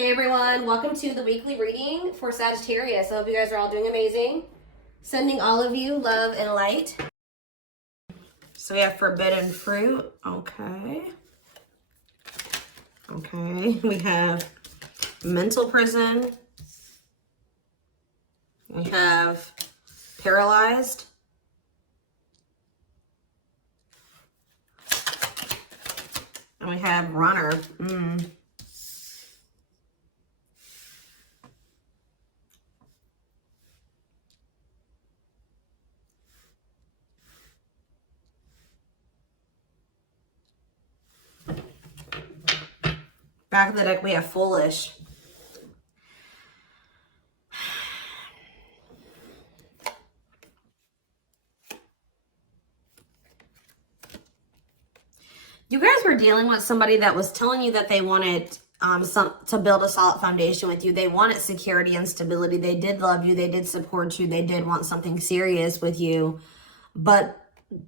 Hey everyone, welcome to the weekly reading for Sagittarius. I hope you guys are all doing amazing. Sending all of you love and light. So we have forbidden fruit. Okay. We have mental prison. We have paralyzed. And we have runner. Back of the deck, we have foolish. You guys were dealing with somebody that was telling you that they wanted to build a solid foundation with you. They wanted security and stability. They did love you. They did support you. They did want something serious with you. But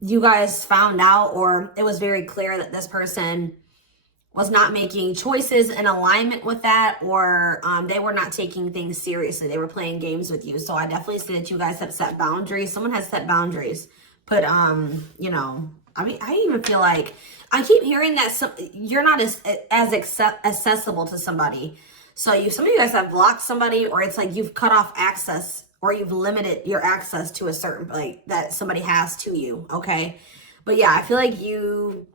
you guys found out, or it was very clear that this person was not making choices in alignment with that, or they were not taking things seriously. They were playing games with you. So I definitely see that you guys have set boundaries. Someone has set boundaries. But, you know, I mean, I even feel like I keep hearing that you're not as accessible to somebody. So some of you guys have blocked somebody, or it's like you've cut off access, or you've limited your access to a certain, like, that somebody has to you, okay? But yeah, I feel like you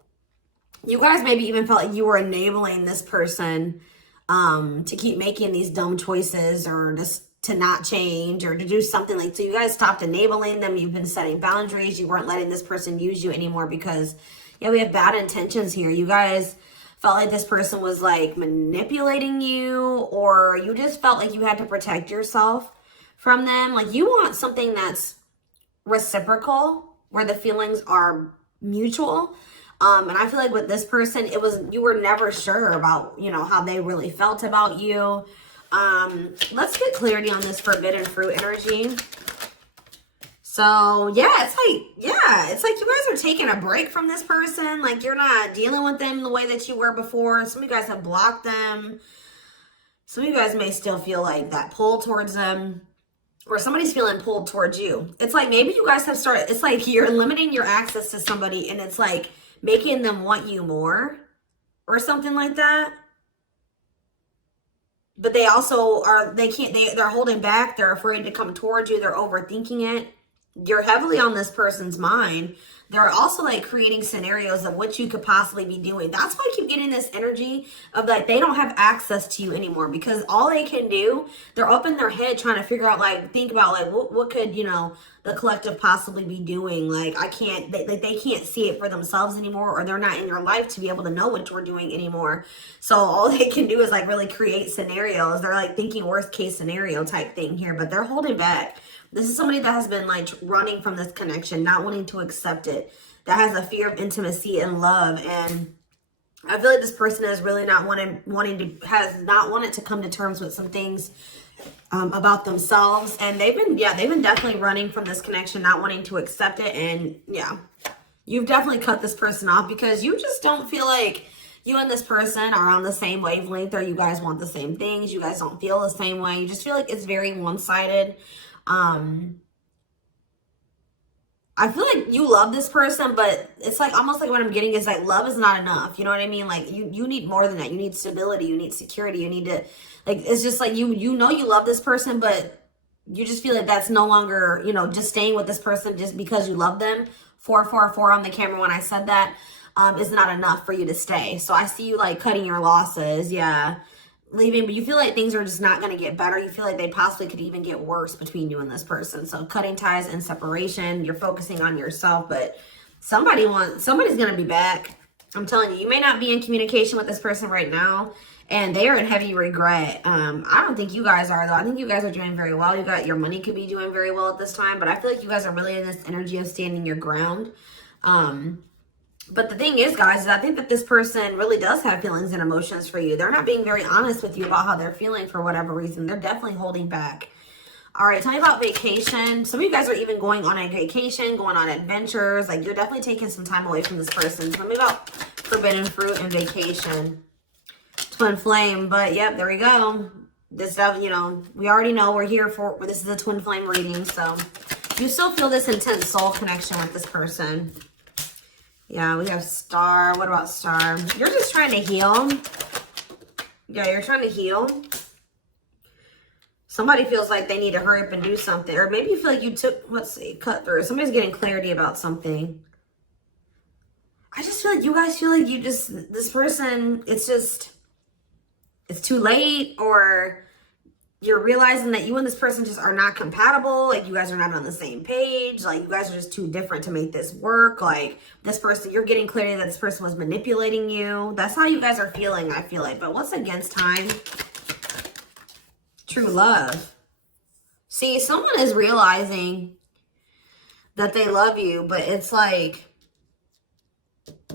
guys maybe even felt like you were enabling this person to keep making these dumb choices, or just to not change, or to do something like, so you guys stopped enabling them. You've been setting boundaries. You weren't letting this person use you anymore because, yeah, we have bad intentions here. You guys felt like this person was like manipulating you, or you just felt like you had to protect yourself from them. Like you want something that's reciprocal, where the feelings are mutual. And I feel like with this person, you were never sure about, you know, how they really felt about you. Let's get clarity on this forbidden fruit energy. So yeah, it's like you guys are taking a break from this person. Like you're not dealing with them the way that you were before. Some of you guys have blocked them. Some of you guys may still feel like that pull towards them, or somebody's feeling pulled towards you. It's like maybe you guys have started, it's like you're limiting your access to somebody, and it's like making them want you more or something like that. But they also are, they're holding back. They're afraid to come towards you. They're overthinking it. You're heavily on this person's mind. They're also like creating scenarios of what you could possibly be doing. That's why I keep getting this energy of like they don't have access to you anymore, because all they can do, they're up in their head trying to figure out, like, think about like what could, you know, the collective possibly be doing. Like they can't see it for themselves anymore, or they're not in your life to be able to know what you're doing anymore. So all they can do is like really create scenarios. They're like thinking worst case scenario type thing here, but they're holding back. This is somebody that has been like running from this connection, not wanting to accept it, that has a fear of intimacy and love. And I feel like this person is really not has not wanted to come to terms with some things about themselves. And they've been definitely running from this connection, not wanting to accept it. And yeah, you've definitely cut this person off because you just don't feel like you and this person are on the same wavelength, or you guys want the same things. You guys don't feel the same way. You just feel like it's very one-sided. I feel like you love this person, but it's like almost like what I'm getting is like love is not enough. You know what I mean? Like you need more than that. You need stability. You need security. You need to, like, it's just like you know you love this person, but you just feel like that's no longer, you know, just staying with this person just because you love them. 444 on the camera when I said that is not enough for you to stay. So I see you like cutting your losses. Yeah. Leaving, but you feel like things are just not going to get better. You feel like they possibly could even get worse between you and this person. So cutting ties and separation. You're focusing on yourself, but somebody's going to be back. I'm telling you, you may not be in communication with this person right now, and they are in heavy regret. I don't think you guys are, though. I think you guys are doing very well. Your money could be doing very well at this time, but I feel like you guys are really in this energy of standing your ground. But the thing is, guys, is I think that this person really does have feelings and emotions for you. They're not being very honest with you about how they're feeling for whatever reason. They're definitely holding back. All right, tell me about vacation. Some of you guys are even going on a vacation, going on adventures. Like, you're definitely taking some time away from this person. Tell me about forbidden fruit and vacation. Twin flame. But yep, there we go. This stuff, you know, we already know we're here for, this is a twin flame reading. So you still feel this intense soul connection with this person. Yeah, we have Star. What about Star? You're just trying to heal. Yeah, you're trying to heal. Somebody feels like they need to hurry up and do something. Or maybe you feel like you took, let's see, cut through. Somebody's getting clarity about something. I just feel like you guys feel like you just, this person, it's just, it's too late, or you're realizing that you and this person just are not compatible. Like you guys are not on the same page. Like you guys are just too different to make this work. Like this person, you're getting clarity that this person was manipulating you. That's how you guys are feeling, I feel like. But what's against time? True love. See, someone is realizing that they love you, but it's like,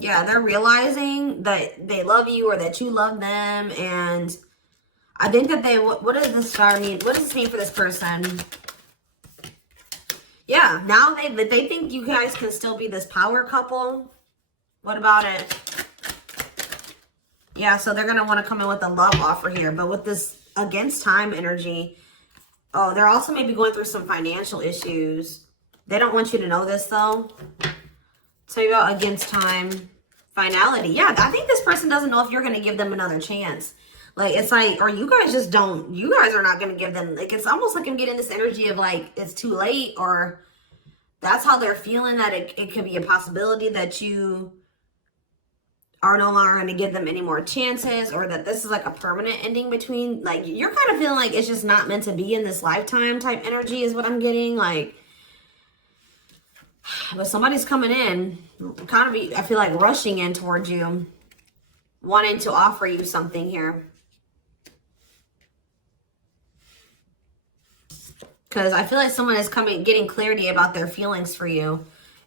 yeah, they're realizing that they love you or that you love them. And I think that they, what does this star mean? What does this mean for this person? Yeah, now they think you guys can still be this power couple. What about it? Yeah, so they're going to want to come in with a love offer here. But with this against time energy, oh, they're also maybe going through some financial issues. They don't want you to know this, though. Tell you about against time, finality. Yeah, I think this person doesn't know if you're going to give them another chance. Like, it's like, or you guys just don't, you guys are not going to give them, like, it's almost like I'm getting this energy of like, it's too late, or that's how they're feeling, that it could be a possibility that you are no longer going to give them any more chances, or that this is like a permanent ending between, like, you're kind of feeling like it's just not meant to be in this lifetime type energy is what I'm getting. Like, but somebody's coming in, kind of, I feel like rushing in towards you, wanting to offer you something here. Because I feel like someone is getting clarity about their feelings for you.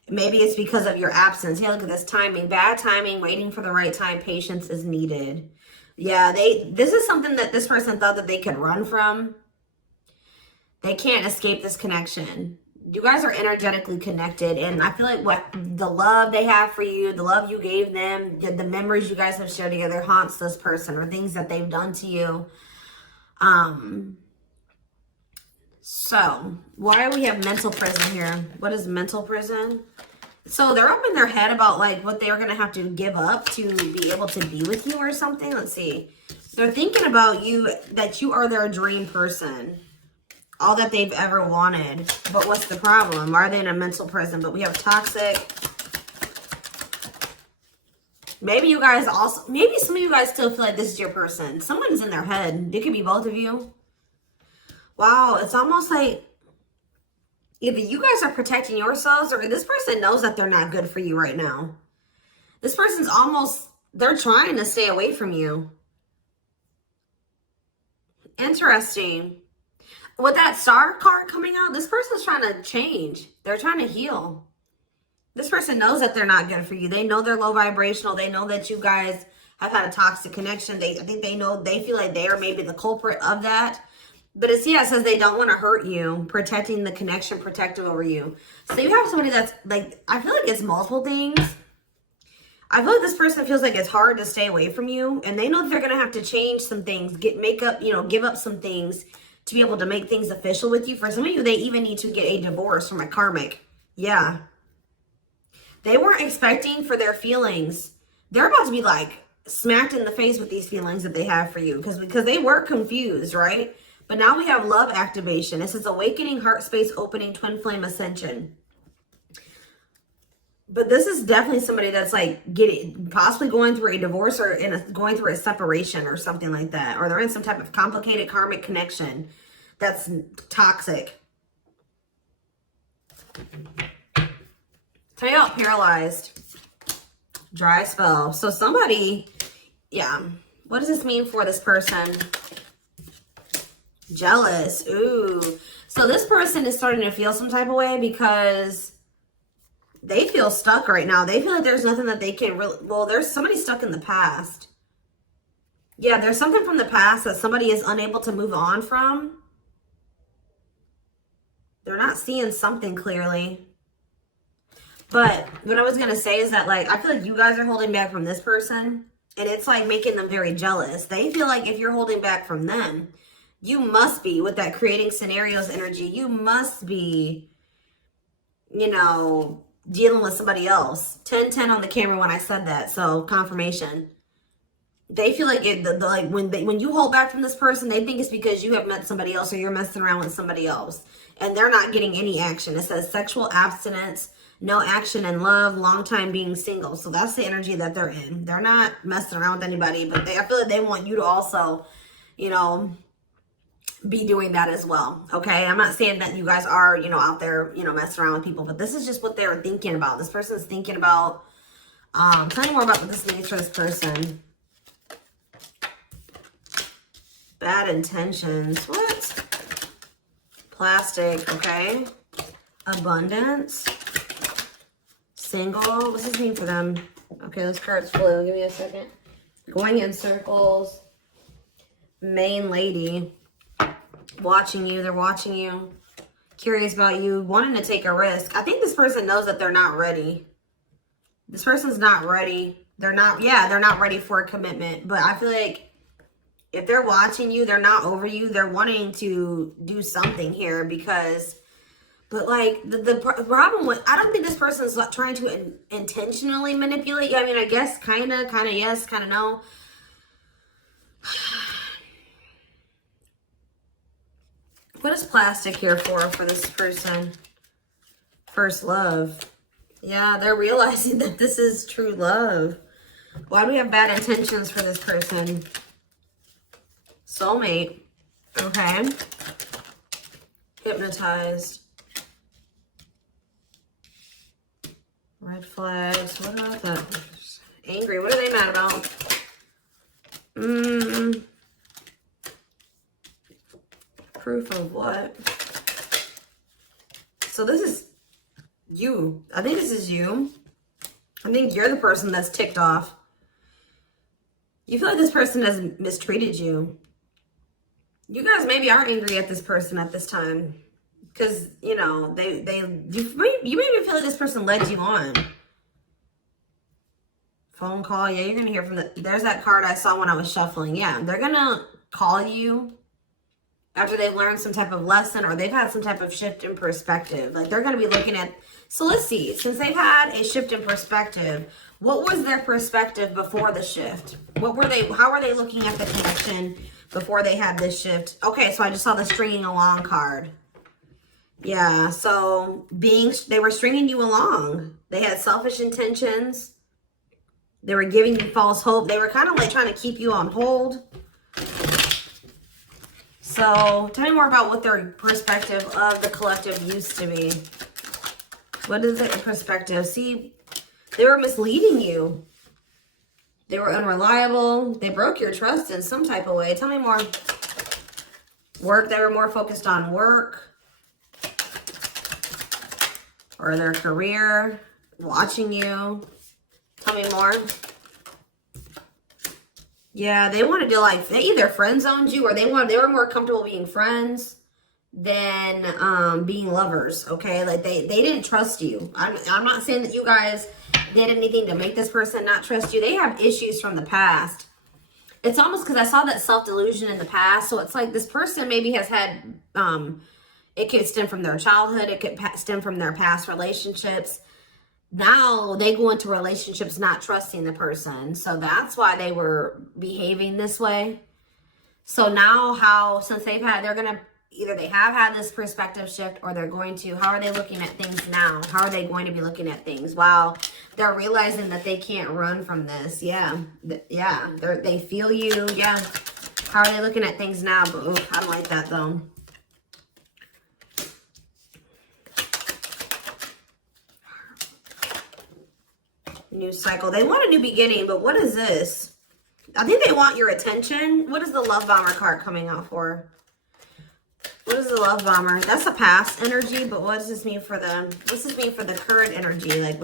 Maybe it's because of your absence. Yeah, look at this timing. Bad timing, waiting for the right time. Patience is needed. Yeah, this is something that this person thought that they could run from. They can't escape this connection. You guys are energetically connected. And I feel like what the love they have for you, the love you gave them, the memories you guys have shared together haunts this person, or things that they've done to you. So, why do we have mental prison here? What is mental prison? So, they're up in their head about, like, what they're going to have to give up to be able to be with you or something. Let's see. They're thinking about you, that you are their dream person. All that they've ever wanted. But what's the problem? Why are they in a mental prison? But we have toxic. Maybe you guys also, maybe some of you guys still feel like this is your person. Someone's in their head. It could be both of you. Wow, it's almost like either you guys are protecting yourselves, or this person knows that they're not good for you right now. This person's almost, they're trying to stay away from you. Interesting. With that star card coming out, this person's trying to change. They're trying to heal. This person knows that they're not good for you. They know they're low vibrational. They know that you guys have had a toxic connection. I think they know, they feel like they are maybe the culprit of that. But it's, yeah, it says they don't want to hurt you, protecting the connection, protective over you. So you have somebody that's like, I feel like it's multiple things. I feel like this person feels like it's hard to stay away from you, and they know that they're going to have to change some things, give up some things to be able to make things official with you. For some of you, they even need to get a divorce from a karmic. Yeah. They weren't expecting for their feelings. They're about to be like smacked in the face with these feelings that they have for you, because they were confused, right? But now we have love activation. It says awakening, heart space opening, twin flame ascension. But this is definitely somebody that's like possibly going through a divorce, or going through a separation or something like that. Or they're in some type of complicated karmic connection that's toxic. Tell you about paralyzed. Dry spell. So somebody, yeah. What does this mean for this person? Jealous. Ooh. So this person is starting to feel some type of way because they feel stuck right now. They feel like there's nothing that they can really, well, there's somebody stuck in the past. Yeah, there's something from the past that somebody is unable to move on from. They're not seeing something clearly. But what I was going to say is that, like, I feel like you guys are holding back from this person. And it's like making them very jealous. They feel like if you're holding back from them, you must be, with that creating scenarios energy, you must be, you know, dealing with somebody else. 10-10 on the camera when I said that. So confirmation. They feel like like when you hold back from this person, they think it's because you have met somebody else or you're messing around with somebody else. And they're not getting any action. It says sexual abstinence, no action in love, long time being single. So that's the energy that they're in. They're not messing around with anybody, but I feel like they want you to also, you know, be doing that as well. Okay, I'm not saying that you guys are, you know, out there, you know, messing around with people, but this is just what they're thinking about. This person's thinking about. Tell me more about what this means for this person. Bad intentions. What? Plastic. Okay. Abundance. Single. What's this mean for them? Okay, this card's blue. Give me a second. Going in circles. Main lady. Watching you. They're watching you. Curious about you. Wanting to take a risk. I think this person knows that they're not ready. This person's not ready. They're not ready for a commitment. But I feel like if they're watching you, they're not over you. They're wanting to do something here because, but like the problem with, I don't think this person's trying to intentionally manipulate you. I mean, I guess kind of yes, kind of no. What is plastic here for this person? First love. Yeah, they're realizing that this is true love. Why do we have bad intentions for this person? Soulmate. Okay. Hypnotized. Red flags. What about that? Angry. What are they mad about? Proof of what? So this is you. I think this is you. I think you're the person that's ticked off. You feel like this person has mistreated you. You guys maybe are angry at this person at this time. Because, you know, you maybe feel like this person led you on. Phone call. Yeah, you're going to hear from there's that card I saw when I was shuffling. Yeah, they're going to call you after they've learned some type of lesson or they've had some type of shift in perspective. Like they're going to be looking at, so let's see, since they've had a shift in perspective, what was their perspective before the shift? How were they looking at the connection before they had this shift? Okay, so I just saw the stringing along card. Yeah, so they were stringing you along. They had selfish intentions. They were giving you false hope. They were kind of like trying to keep you on hold. So tell me more about what their perspective of the collective used to be. What is their perspective? See, they were misleading you. They were unreliable. They broke your trust in some type of way. Tell me more. Work. They were more focused on work or their career. Watching you. Tell me more. Yeah, they wanted to like, they either friend zoned you or they were more comfortable being friends than being lovers. Okay, like they didn't trust you. I'm not saying that you guys did anything to make this person not trust you. They have issues from the past. It's almost because I saw that self-delusion in the past. So it's like this person maybe has had, it could stem from their childhood. It could stem from their past relationships. Now they go into relationships not trusting the person. So that's why they were behaving this way. So now since they're going to, either they have had this perspective shift or they're going to, how are they looking at things now? How are they going to be looking at things? Wow. They're realizing that they can't run from this. Yeah. Yeah. They feel you. Yeah. How are they looking at things now? But I don't like that though. New cycle. They want a new beginning, but what is this? I think they want your attention. What is the love bomber card coming out for? What is the love bomber? That's a past energy, but what does this mean for them? What's this mean for the current energy? Like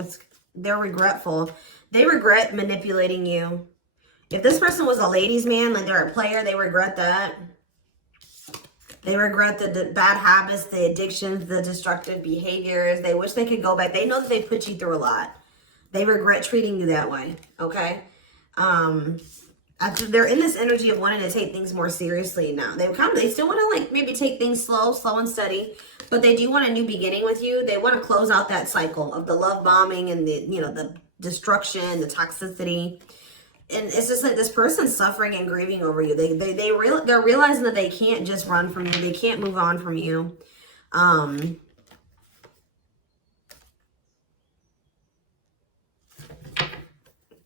they're regretful. They regret manipulating you. If this person was a ladies' man, like they're a player, they regret that. They regret the bad habits, the addictions, the destructive behaviors. They wish they could go back. They know that they put you through a lot. They regret treating you that way, okay? After they're in this energy of wanting to take things more seriously now. They still want to like maybe take things slow and steady, but they do want a new beginning with you. They want to close out that cycle of the love bombing and the, you know, the destruction, the toxicity. And it's just like this person's suffering and grieving over you. They're realizing that they can't just run from you. They can't move on from you.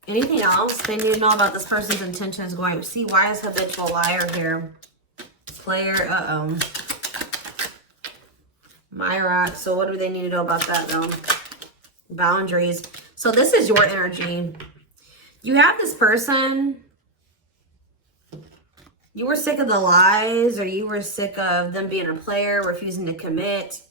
Anything else they need to know about this person's intentions going? See, why is habitual liar here? Player, Myra. So what do they need to know about that though? Boundaries. So this is your energy. You have this person. You were sick of the lies, or you were sick of them being a player, refusing to commit.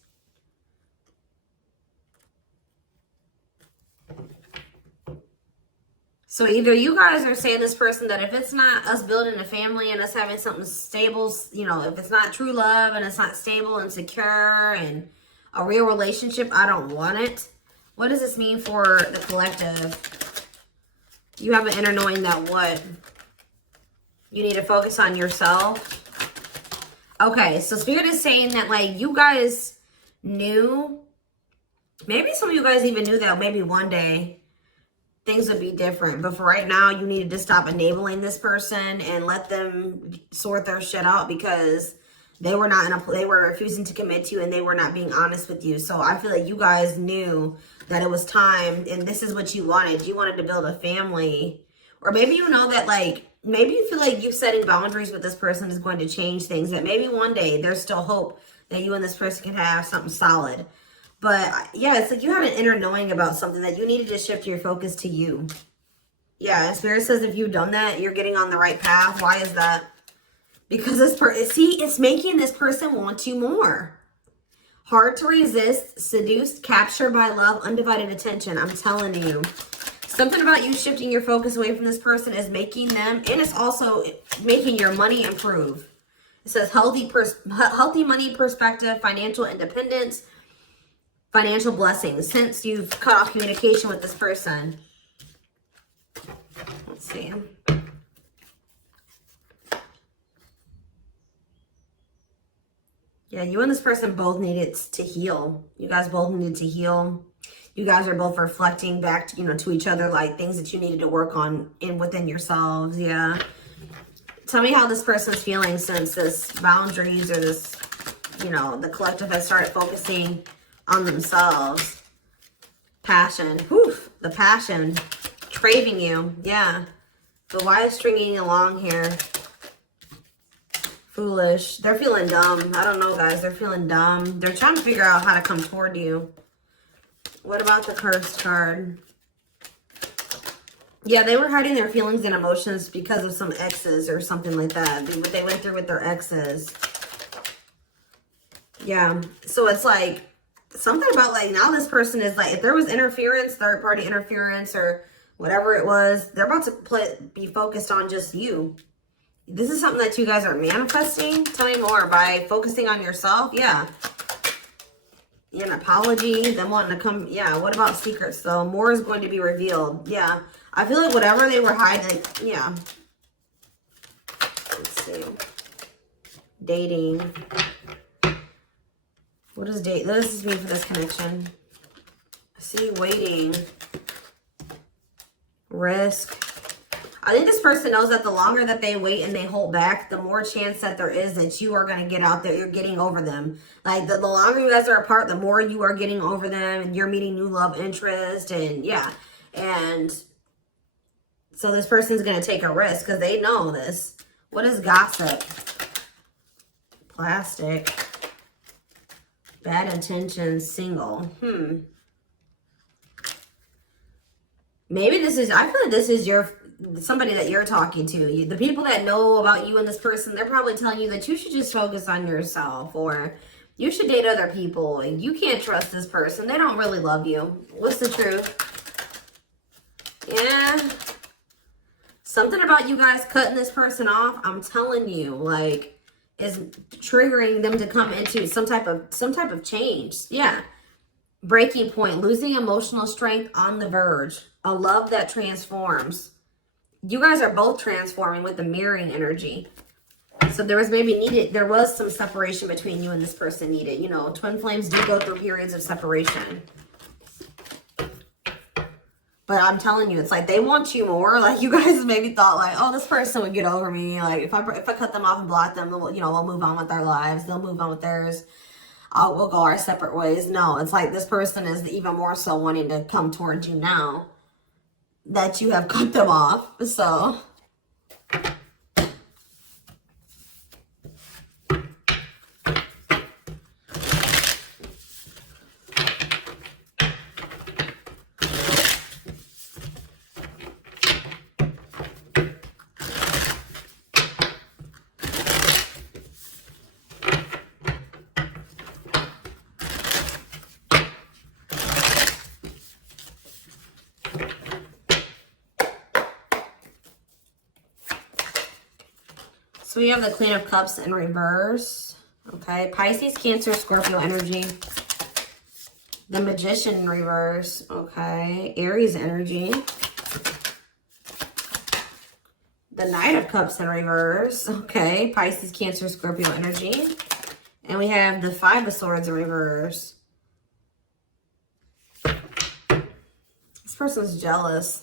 So either you guys are saying this person that if it's not us building a family and us having something stable, you know, if it's not true love and it's not stable and secure and a real relationship, I don't want it. What does this mean for the collective? You have an inner knowing that what? You need to focus on yourself. Okay, so Spirit is saying that like you guys knew, maybe some of you guys even knew that maybe one day things would be different. But for right now, you needed to stop enabling this person and let them sort their shit out because they were not they were refusing to commit to you and they were not being honest with you. So I feel like you guys knew that it was time and this is what you wanted. You wanted to build a family. Or maybe you know that like, maybe you feel like you setting boundaries with this person is going to change things. That maybe one day there's still hope that you and this person can have something solid. But yeah, it's like you have an inner knowing about something that you needed to shift your focus to you. Yeah, and Spirit says if you've done that, you're getting on the right path. Why is that? Because this person, see, it's making this person want you more. Hard to resist, seduced, captured by love, undivided attention. I'm telling you. Something about you shifting your focus away from this person is making them, and it's also making your money improve. It says healthy money perspective, financial independence, financial blessings since you've cut off communication with this person. Let's see. Yeah, you and this person both needed to heal. You guys both needed to heal. You guys are both reflecting back to, you know, to each other, like things that you needed to work on within yourselves. Yeah. Tell me how this person's feeling since this boundaries or this, you know, the collective has started focusing on themselves. Passion. Whew, the passion. Craving you. Yeah. But why is stringing along here? Foolish. They're feeling dumb. I don't know, guys. They're feeling dumb. They're trying to figure out how to come toward you. What about the cursed card? Yeah, they were hiding their feelings and emotions because of some exes or something like that. What they went through with their exes. Yeah. So it's like something about like now this person is like, if there was interference, third party interference or whatever it was, they're about to be focused on just you. This is something that you guys are manifesting. Tell me more. By focusing on yourself. Yeah. An apology, them wanting to come. Yeah, what about secrets though? More is going to be revealed. Yeah, I feel like whatever they were hiding, yeah. Let's see. Dating. What does date? What does this mean for this connection? See, waiting. Risk. I think this person knows that the longer that they wait and they hold back, the more chance that there is that you are going to get out there. You're getting over them. Like the longer you guys are apart, the more you are getting over them and you're meeting new love interest. And yeah. And so this person's going to take a risk because they know this. What is gossip? Plastic. Bad intentions. Single. Maybe this is, I feel like this is somebody that you're talking to. The people that know about you and this person, they're probably telling you that you should just focus on yourself or you should date other people. You can't trust this person. They don't really love you. What's the truth? Yeah. Something about you guys cutting this person off, I'm telling you, like, is triggering them to come into some type of change. Yeah. Breaking point, losing emotional strength on the verge, a love that transforms. You guys are both transforming with the mirroring energy. So there was some separation between you and this person needed. You know, twin flames do go through periods of separation. But I'm telling you, it's like they want you more. Like you guys maybe thought like, oh, this person would get over me. Like if I cut them off and block them, you know, we'll move on with our lives. They'll move on with theirs. We'll go our separate ways. No, it's like this person is even more so wanting to come towards you now that you have cut them off. So So we have the Queen of Cups in reverse. Okay. Pisces, Cancer, Scorpio energy. The Magician in reverse. Okay. Aries energy. The Knight of Cups in reverse. Okay. Pisces, Cancer, Scorpio energy. And we have the Five of Swords in reverse. This person's jealous.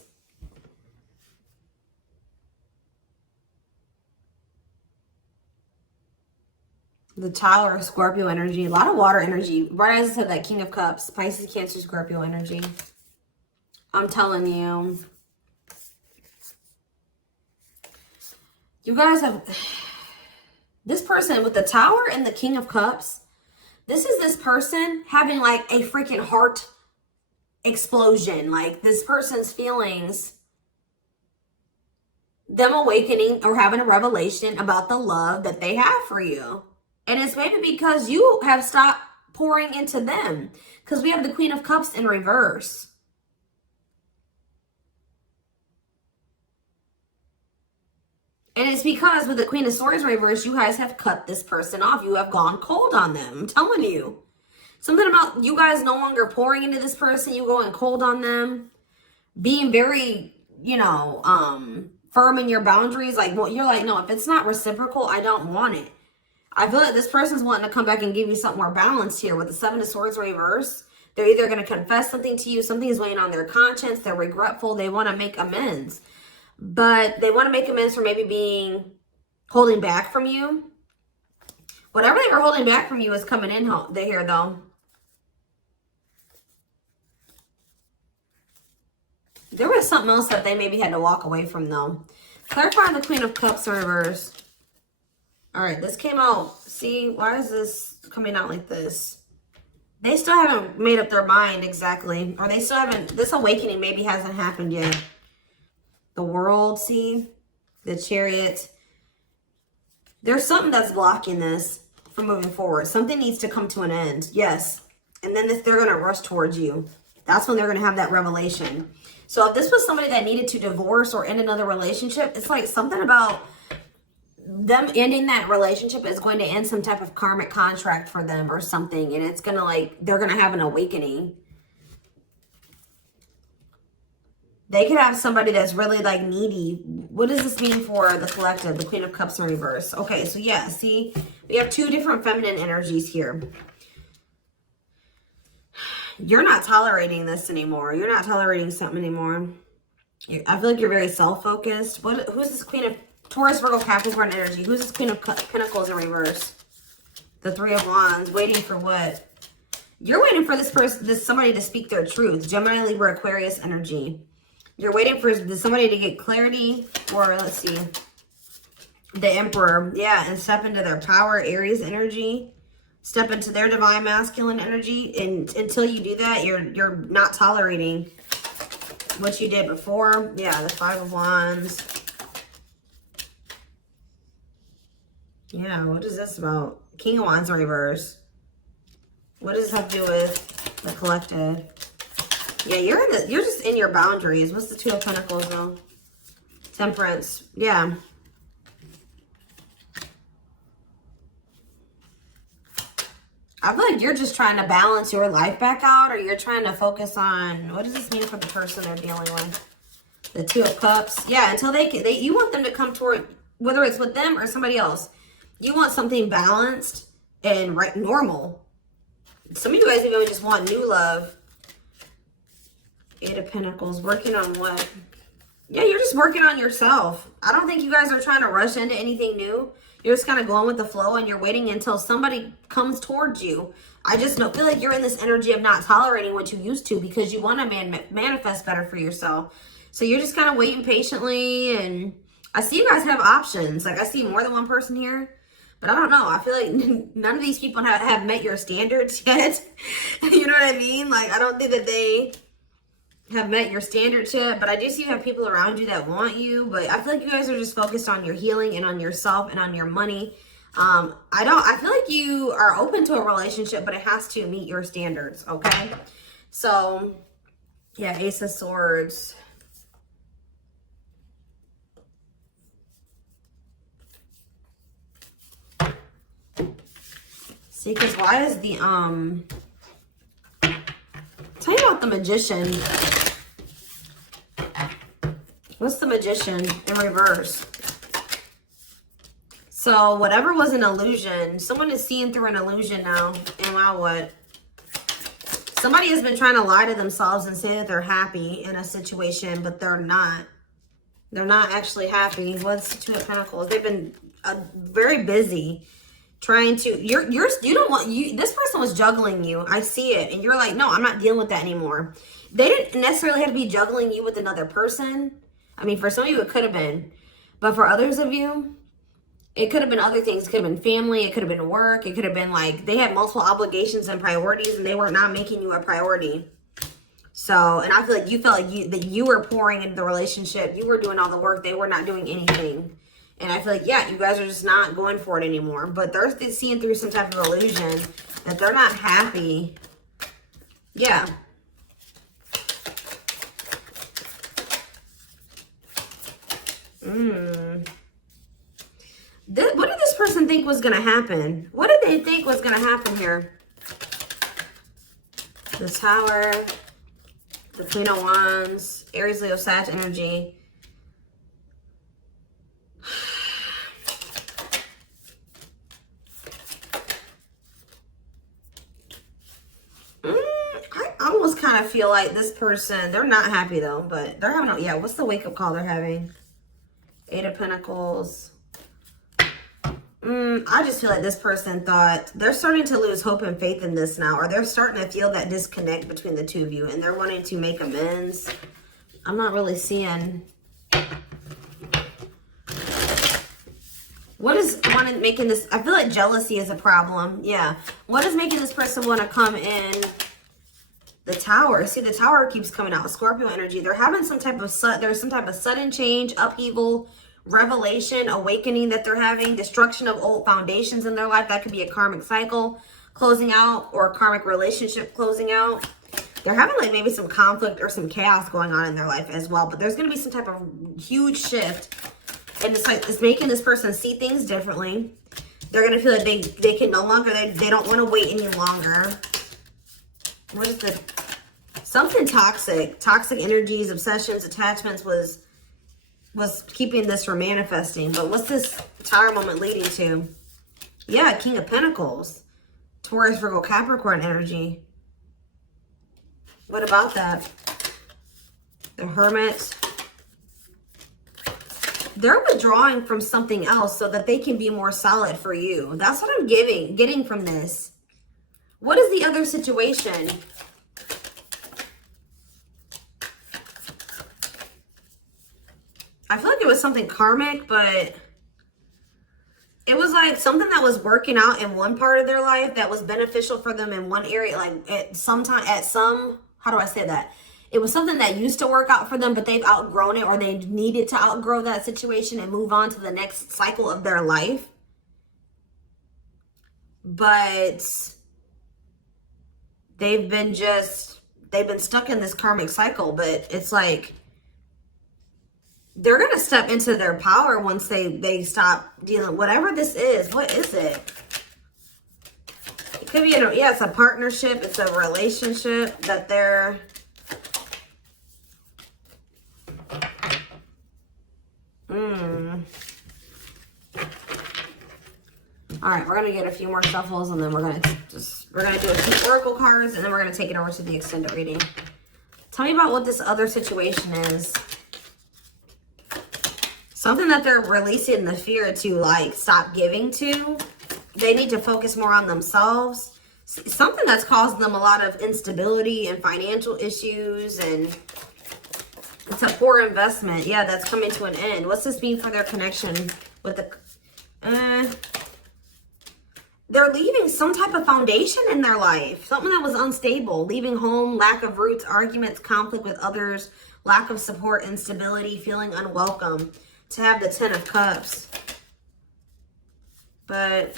The Tower of Scorpio energy. A lot of water energy. Right as I said, that King of Cups. Pisces, Cancer, Scorpio energy. I'm telling you. You guys have... This person with the Tower and the King of Cups. This is this person having like a freaking heart explosion. Like this person's feelings. Them awakening or having a revelation about the love that they have for you. And it's maybe because you have stopped pouring into them. Because we have the Queen of Cups in reverse. And it's because with the Queen of Swords in reverse, you guys have cut this person off. You have gone cold on them. I'm telling you. Something about you guys no longer pouring into this person. You going cold on them. Being very, you know, firm in your boundaries. Like, well, you're like, no, if it's not reciprocal, I don't want it. I feel like this person's wanting to come back and give you something more balanced here with the Seven of Swords reverse. They're either going to confess something to you, something is weighing on their conscience, they're regretful, they want to make amends. But they want to make amends for maybe holding back from you. Whatever they were holding back from you is coming in here though. There was something else that they maybe had to walk away from though. Clarifying the Queen of Cups in reverse. All right, this came out. See, why is this coming out like this? They still haven't made up their mind exactly. Or they still haven't, this awakening maybe hasn't happened yet. The World, see? The Chariot. There's something that's blocking this from moving forward. Something needs to come to an end. Yes. And then they're going to rush towards you. That's when they're going to have that revelation. So if this was somebody that needed to divorce or end another relationship, it's like something about them ending that relationship is going to end some type of karmic contract for them or something. And it's going to like, they're going to have an awakening. They could have somebody that's really like needy. What does this mean for the collective? The Queen of Cups in reverse. Okay, so yeah, see, we have two different feminine energies here. You're not tolerating this anymore. You're not tolerating something anymore. I feel like you're very self-focused. Who's this Queen of Taurus, Virgo, Capricorn energy? Who's this Queen of Pentacles in reverse? The Three of Wands. Waiting for what? You're waiting for somebody to speak their truth. Gemini, Libra, Aquarius energy. You're waiting for somebody to get clarity, or let's see, the Emperor. Yeah, and step into their power. Aries energy. Step into their divine masculine energy. And until you do that, you're not tolerating what you did before. Yeah, the Five of Wands. Yeah, what is this about? King of Wands in reverse. What does this have to do with the collective? Yeah, you're just in your boundaries. What's the Two of Pentacles though? Temperance. Yeah. I feel like you're just trying to balance your life back out, or you're trying to focus on, what does this mean for the person they're dealing with? The Two of Cups. Yeah, until you want them to come toward, whether it's with them or somebody else. You want something balanced and normal. Some of you guys even just want new love. Eight of Pentacles. Working on what? Yeah, you're just working on yourself. I don't think you guys are trying to rush into anything new. You're just kind of going with the flow and you're waiting until somebody comes towards you. I just feel like you're in this energy of not tolerating what you used to because you want to manifest better for yourself. So you're just kind of waiting patiently. And I see you guys have options. Like I see more than one person here. But I don't know. I feel like none of these people have met your standards yet. You know what I mean? Like I don't think that they have met your standards yet, but I do see you have people around you that want you, but I feel like you guys are just focused on your healing and on yourself and on your money. I feel like you are open to a relationship, but it has to meet your standards, okay? So, yeah, Ace of Swords. See, because why is the, tell me about the Magician. What's the Magician in reverse? So whatever was an illusion, someone is seeing through an illusion now. And now what? Somebody has been trying to lie to themselves and say that they're happy in a situation, but they're not. They're not actually happy. What's the Two of Pentacles? They've been very busy trying to, this person was juggling you. I see it. And you're like, no, I'm not dealing with that anymore. They didn't necessarily have to be juggling you with another person. I mean, for some of you, it could have been. But for others of you, it could have been other things. It could have been family. It could have been work. It could have been like they had multiple obligations and priorities and they were not making you a priority. So, and I feel like you felt like that you were pouring into the relationship. You were doing all the work. They were not doing anything. And I feel like, yeah, you guys are just not going for it anymore. But they're seeing through some type of illusion that they're not happy. Yeah. What did this person think was going to happen? What did they think was going to happen here? The Tower, the Queen of Wands, Aries, Leo, Sag energy. I almost kind of feel like this person, they're not happy though, but they're having, yeah, what's the wake-up call they're having? Eight of Pentacles. I just feel like this person thought they're starting to lose hope and faith in this now, or they're starting to feel that disconnect between the two of you and they're wanting to make amends. I'm not really seeing what is making this. I feel like jealousy is a problem. Yeah. What is making this person want to come in? The Tower. See, the Tower keeps coming out. Scorpio energy. They're having some type of there's some type of sudden change, upheaval, revelation, awakening that they're having, destruction of old foundations in their life. That could be a karmic cycle closing out or a karmic relationship closing out. They're having like maybe some conflict or some chaos going on in their life as well. But there's going to be some type of huge shift. And it's like, it's making this person see things differently. They're going to feel like they can no longer, they don't want to wait any longer. What is the, something toxic energies, obsessions, attachments was keeping this from manifesting. But what's this Tower moment leading to? Yeah, King of Pentacles. Taurus, Virgo, Capricorn energy. What about that? The Hermit. They're withdrawing from something else so that they can be more solid for you. That's what I'm getting from this. What is the other situation? I feel like it was something karmic, but it was like something that was working out in one part of their life that was beneficial for them in one area. Like how do I say that? It was something that used to work out for them, but they've outgrown it, or they needed to outgrow that situation and move on to the next cycle of their life. But they've been stuck in this karmic cycle. But it's like they're going to step into their power once they stop dealing, whatever this is. What is it? It could be, yeah, it's a partnership. It's a relationship that they're, All right, we're gonna get a few more shuffles, and then we're gonna do a few oracle cards, and then we're gonna take it over to the extended reading. Tell me about what this other situation is. Something that they're releasing the fear to, like, stop giving to. They need to focus more on themselves. Something that's causing them a lot of instability and financial issues, and it's a poor investment. Yeah, that's coming to an end. What's this mean for their connection with the... They're leaving some type of foundation in their life. Something that was unstable. Leaving home, lack of roots, arguments, conflict with others, lack of support, instability, feeling unwelcome. To have the 10 of Cups. But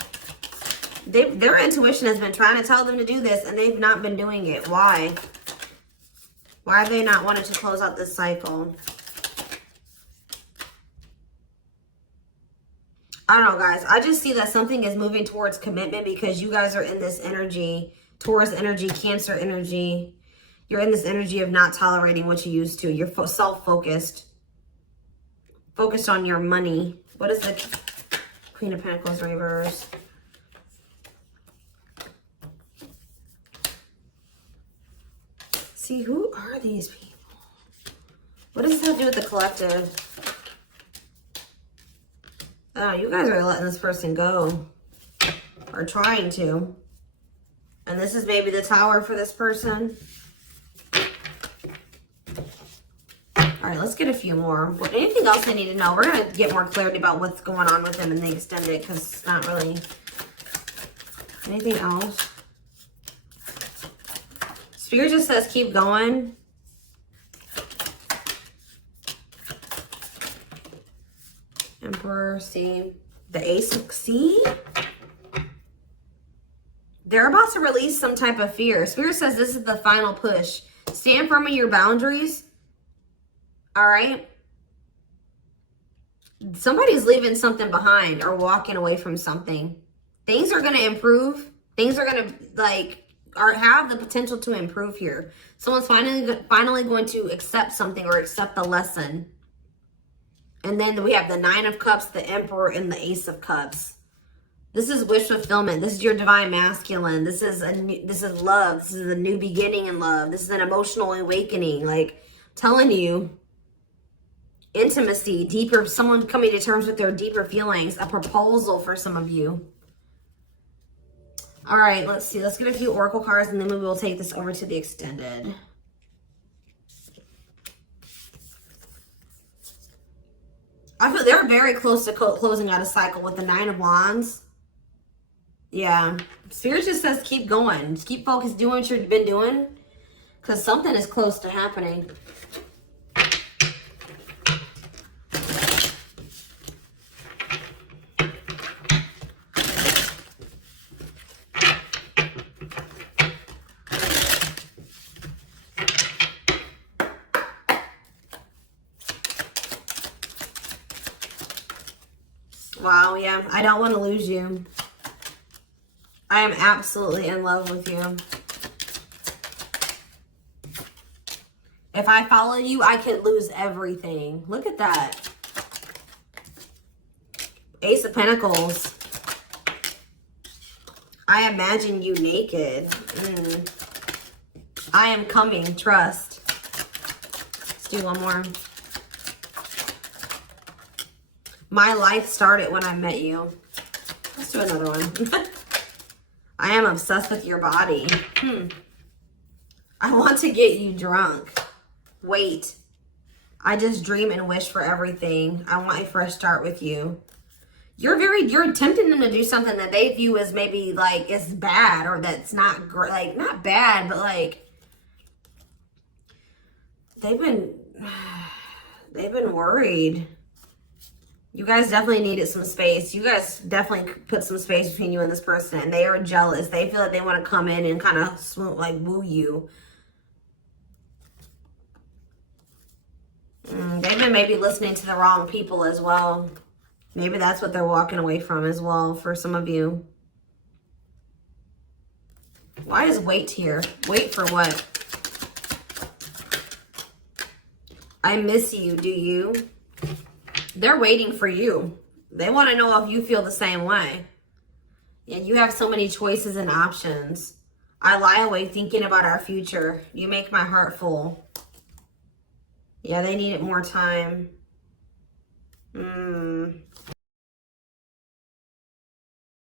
their intuition has been trying to tell them to do this, and they've not been doing it. Why? Why have they not wanted to close out this cycle? I don't know, guys. I just see that something is moving towards commitment because you guys are in this energy, Taurus energy, Cancer energy. You're in this energy of not tolerating what you used to. You're self-focused. Focused on your money. What is the Queen of Pentacles reverse? See, who are these people? What does this have to do with the collective? Oh, you guys are letting this person go. Or trying to. And this is maybe the Tower for this person. All right, let's get a few more. Anything else I need to know? We're going to get more clarity about what's going on with them in the extended, because it's not really anything else. Spirit just says keep going. Emperor, see? The Ace of... See? They're about to release some type of fear. Spirit says this is the final push. Stand firm in your boundaries. All right? Somebody's leaving something behind or walking away from something. Things are going to improve. Things are going to, like, have the potential to improve here. Someone's finally going to accept something or accept the lesson. And then we have the Nine of Cups, the Emperor, and the Ace of Cups. This is wish fulfillment. This is your divine masculine. This is love. This is a new beginning in love. This is an emotional awakening. Like, telling you, intimacy, deeper, someone coming to terms with their deeper feelings, a proposal for some of you. All right, let's see. Let's get a few oracle cards, and then we will take this over to the extended. I feel they're very close to closing out a cycle with the Nine of Wands. Yeah. Spirit just says keep going. Just keep focused, doing what you've been doing. Because something is close to happening. Wow, yeah. I don't want to lose you. I am absolutely in love with you. If I follow you, I could lose everything. Look at that. Ace of Pentacles. I imagine you naked. I am coming. Trust. Let's do one more. My life started when I met you. Let's do another one. I am obsessed with your body. I want to get you drunk. Wait. I just dream and wish for everything. I want a fresh start with you. You're tempting them to do something that they view as maybe like it's bad, or that's not great. Like, not bad, but like they've been worried. You guys definitely needed some space. You guys definitely put some space between you and this person. And they are jealous. They feel like they want to come in and kind of swoon, like woo you. They've been maybe listening to the wrong people as well. Maybe that's what they're walking away from as well for some of you. Why is wait here? Wait for what? I miss you, do you? They're waiting for you. They want to know if you feel the same way. Yeah, you have so many choices and options. I lie awake thinking about our future. You make my heart full. Yeah, they needed more time.